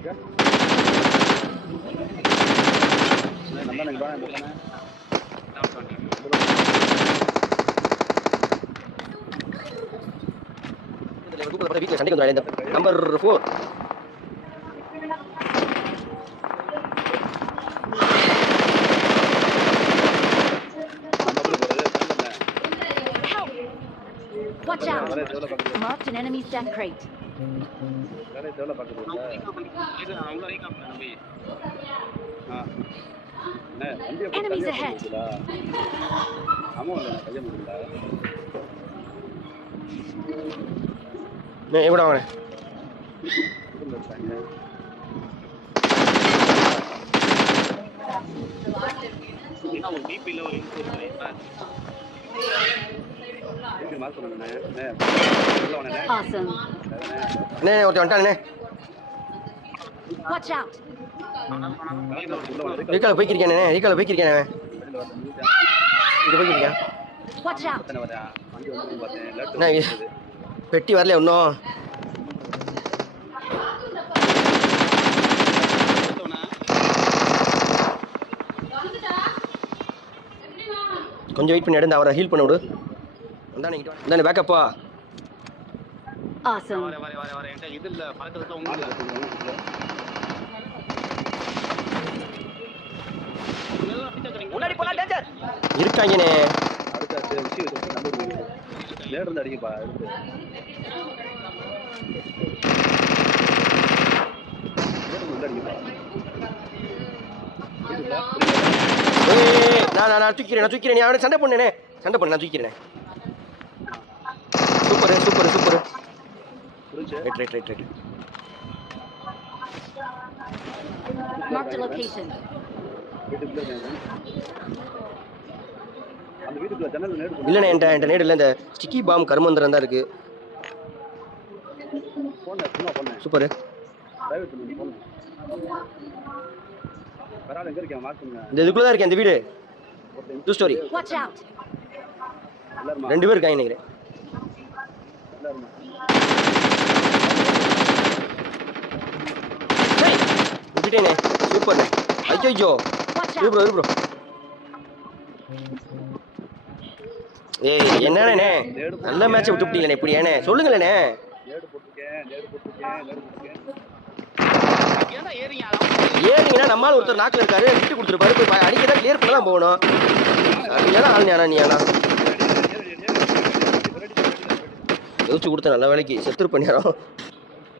Iya. juga. Nambah nang bang, bukan ah. Number 4 Watch out! Marked an enemy's death crate. கடை தேவை பக்கத்தில் அவ்வளோ ஐக்காப் நம்பி ஆ என்ன வண்டியை கையா அமௌண்ட் கையை முடியல எவ்வளோ அவனே ஒரு டிபியில் ஒரு இன்சூரன்ஸ் Awesome. அண்ணே ஒருத்தன் வந்துட்டானே Watch out. ரீகால போய்க்கிருக்கானே ரீகால போய்க்கிருக்கானே அவன் இங்கே அண்ணே, பெட்டி வரல இன்னும் கொஞ்சம் வெயிட் பண்ணி எடுந்து அவரை ஹீல் பண்ண விடு இந்தானே இந்தானே பேக்கப்பா ஆசம் வர வர வர என்கிட்ட இது இல்ல. நான் நான் தூக்கிறேன் நான் தூக்கிறேன் நீ அவனை சண்டை பண்ணேனே சண்டை பண்ண நான் தூக்கிறேன் super super super. Right right right right mark the location இல்லைண்ணே என்கிட்ட என்கிட்ட நேடு இல்லை. இந்த ஸ்டிக்கி பாம் கருமந்திரம் தான் இருக்கு. சூப்பர். இந்த இதுக்குள்ளே தான் இருக்கேன் இந்த வீடு. டூ ஸ்டோரி ரெண்டு பேர் இருக்காங்க நினைக்கிறேன். விட்டுட்டேனே சூப்பர் ஐயோ இரு ப்ரோ இரு ஏய் என்னண்ணே? நல்ல மேட்ச் விட்டுட்டீங்களே இப்படி ஏனே சொல்லுங்களேண்ணே. ஏறிங்கன்னா நம்மளால ஒருத்தர் நாக்கில் இருக்காரு விட்டு கொடுத்துருப்பாரு. போய் அடிக்கதான் கிளியர் பண்ணலாம் போகணும். அப்படின்னா ஆள் ஞானா நீ ஆனால் யோசிச்சு கொடுத்த நல்ல வேலைக்கு. செத்துரு பண்ணிடுறோம்